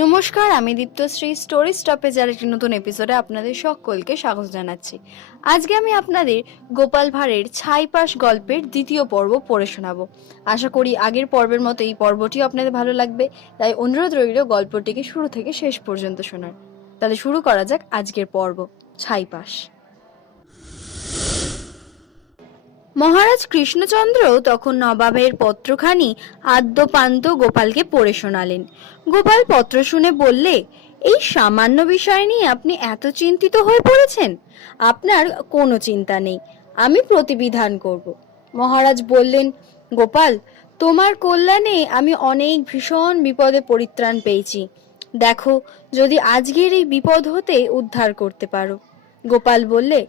নমস্কার, আমি দীপ্তশ্রী। স্টোরি স্টপেজের একটি নতুন এপিসোডে আপনাদের সকলকে স্বাগত জানাচ্ছি। আজকে আমি আপনাদের গোপাল ভাঁড়ের ছাইপাশ গল্পের দ্বিতীয় পর্ব পড়ে শোনাবো। আশা করি আগের পর্বের মতো এই পর্বটিও আপনাদের ভালো লাগবে। তাই অনুরোধ রইল গল্পটিকে শুরু থেকে শেষ পর্যন্ত শোনার। তাহলে শুরু করা যাক আজকের পর্ব ছাইপাশ মহারাজ কৃষ্ণচন্দ্র তখন নবাবের পত্রখানি আদ্যপান্ত গোপালকে পড়ে শোনালেন। গোপাল পত্র শুনে বললে, এই সামান্য বিষয় নিয়ে আপনি এত চিন্তিত হয়ে পড়েছেন? আপনার কোনো চিন্তা নেই, আমি প্রতিবিধান করব। মহারাজ বললেন, গোপাল, তোমার কল্যাণে আমি অনেক ভীষণ বিপদে পরিত্রাণ পেয়েছি। দেখো, যদি আজকের এই বিপদ হতে উদ্ধার করতে পারো। গোপাল বললে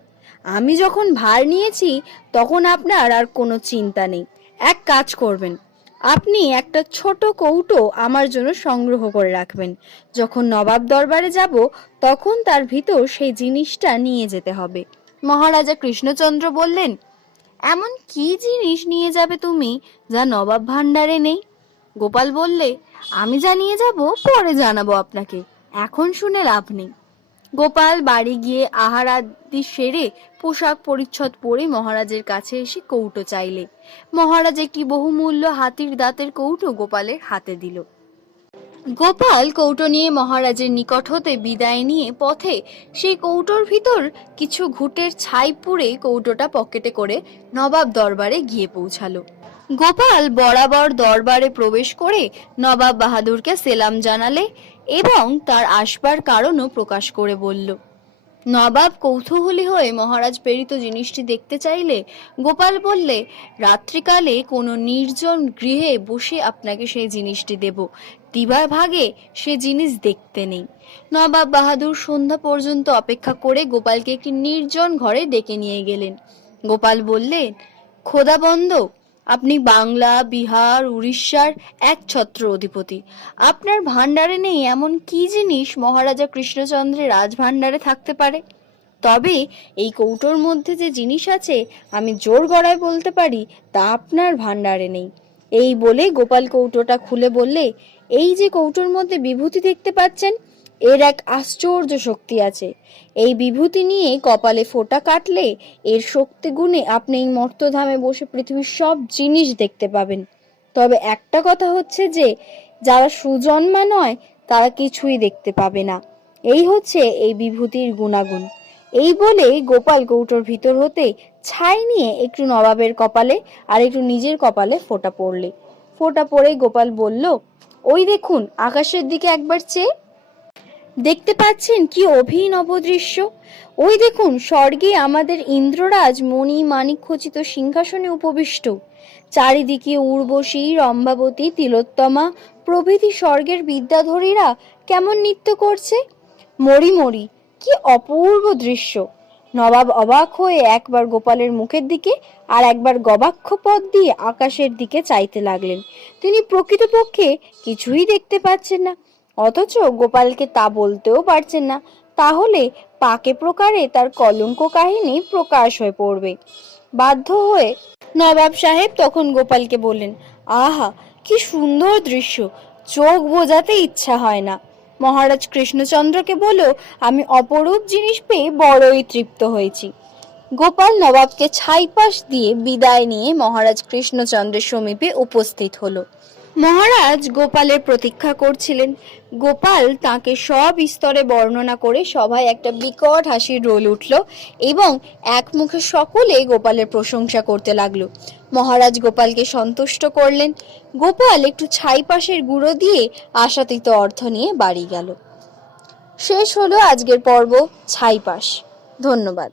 আমি যখন ভার নিয়েছি, তখন আপনার আর কোনো চিন্তা নেই। এক কাজ করবেন, আপনি একটা ছোট কৌটো আমার জন্য সংগ্রহ করে রাখবেন। যখন নবাব দরবারে যাব, তখন তার ভিতর সেই জিনিসটা নিয়ে যেতে হবে। মহারাজা কৃষ্ণচন্দ্র বললেন, এমন কি জিনিস নিয়ে যাবে তুমি, যা নবাব ভাণ্ডারে নেই? গোপাল বললে, আমি যা নিয়ে যাব, পরে জানাব আপনাকে। এখন শুনে লাভ নেই। গোপাল বাড়ি গিয়ে আহারাদি সেরে পোশাক পরিচ্ছদ পরে মহারাজের কাছে এসে কৌটো চাইলে। মহারাজ একটি বহুমূল্য হাতির দাঁতের কৌটো গোপালের হাতে দিল। গোপাল কৌটো নিয়ে মহারাজের নিকট হতে বিদায় নিয়ে পথে সেই কৌটোর ভিতর কিছু ঘুটের ছাই পুড়ে কৌটোটা পকেটে করে নবাব দরবারে গিয়ে পৌঁছালো। গোপাল বরাবর দরবারে প্রবেশ করে নবাব বাহাদুরকে সেলাম জানালে এবং তার আসবার কারণও প্রকাশ করে বলল নবাব কৌতূহলী হয়ে মহারাজ প্রেরিত জিনিসটি দেখতে চাইলে গোপাল বললে, রাত্রিকালে কোনো নির্জন গৃহে বসে আপনাকে সেই জিনিসটি দেব। দিবার ভাগে সে জিনিস দেখতে নেই। নবাব বাহাদুর সন্ধ্যা পর্যন্ত অপেক্ষা করে গোপালকে একটি নির্জন ঘরে ডেকে নিয়ে গেলেন। গোপাল বললেন খোদাবন্ধ আপনি বাংলা, বিহার, উড়িষ্যার এক ছত্র অধিপতি। আপনার ভাণ্ডারে নেই এমন কি জিনিস মহারাজা কৃষ্ণচন্দ্রের রাজভাণ্ডারে থাকতে পারে? তবে এই কৌটোর মধ্যে যে জিনিস আছে, আমি জোর গড়ায় বলতে পারি, তা আপনার ভাণ্ডারে নেই। এই বলে গোপাল কৌটোটা খুলে বললে, এই যে কৌটোর মধ্যে বিভূতি দেখতে পাচ্ছেন এর এক আশ্চর্য শক্তি আছে। এই বিভূতি নিয়ে কপালে ফোঁটা কাটলে এর শক্তি গুণে আপনি এই মর্তধামে বসে পৃথিবীর সব জিনিস দেখতে পাবেন। তবে একটা কথা হচ্ছে যে, যারা সুজন্মা নয়, তারা কিছুই দেখতে পাবে না। এই হচ্ছে এই বিভূতির গুণাগুণ। এই বলে গোপাল কৌটোর ভিতর হতে ছাই নিয়ে একটু নবাবের কপালে আর একটু নিজের কপালে ফোঁটা পড়লে। ফোঁটা পড়ে গোপাল বলল, ওই দেখুন, আকাশের দিকে একবার চেয়ে দেখতে পাচ্ছেন কি অভিনব দৃশ্য? ওই দেখুন, স্বর্গে আমাদের ইন্দ্ররাজ মণি মানিক খচিত সিংহাসনে উপবিষ্ট। চারিদিকে উর্বশী রম্ভাবতী তিলোত্তমা প্রভৃতি স্বর্গের বিদ্যাধরীরা কেমন নৃত্য করছে? মরি মরি, কি অপূর্ব দৃশ্য! নবাব অবাক হয়ে একবার গোপালের মুখের দিকে আর একবার গবাক্ষ পথ দিয়ে আকাশের দিকে চাইতে লাগলেন। তিনি প্রকৃতপক্ষে কিছুই দেখতে পাচ্ছেন না। অথচ গোপালকে তা বলতেও পারছেন না। তাহলে পাকে প্রকারে তার কলঙ্ক কাহিনী প্রকাশ হয়ে পড়বে। বাধ্য হয়ে নবাব সাহেব তখন গোপালকে বললেন, আহা, কি সুন্দর দৃশ্য! চোখ বোঝাতে ইচ্ছা হয় না। মহারাজ কৃষ্ণচন্দ্রকে বলো, আমি অপরূপ জিনিস পেয়ে বড়ই তৃপ্ত হয়েছি গোপাল নবাবকে ছাইপাশ দিয়ে বিদায় নিয়ে মহারাজ কৃষ্ণচন্দ্রের সমীপে উপস্থিত হলো। মহারাজ গোপালের প্রতীক্ষা করছিলেন। গোপাল তাকে সব স্তরে বর্ণনা করে সভায় একটা বিকট হাসির রোল উঠল এবং এক মুখে সকলে গোপালের প্রশংসা করতে লাগল। মহারাজ গোপালকে সন্তুষ্ট করলেন। গোপাল একটু ছাই পাশের গুঁড়ো দিয়ে আশাতীত অর্থ নিয়ে বাড়ি গেল। শেষ হলো আজকের পর্ব ছাইপাশ। ধন্যবাদ।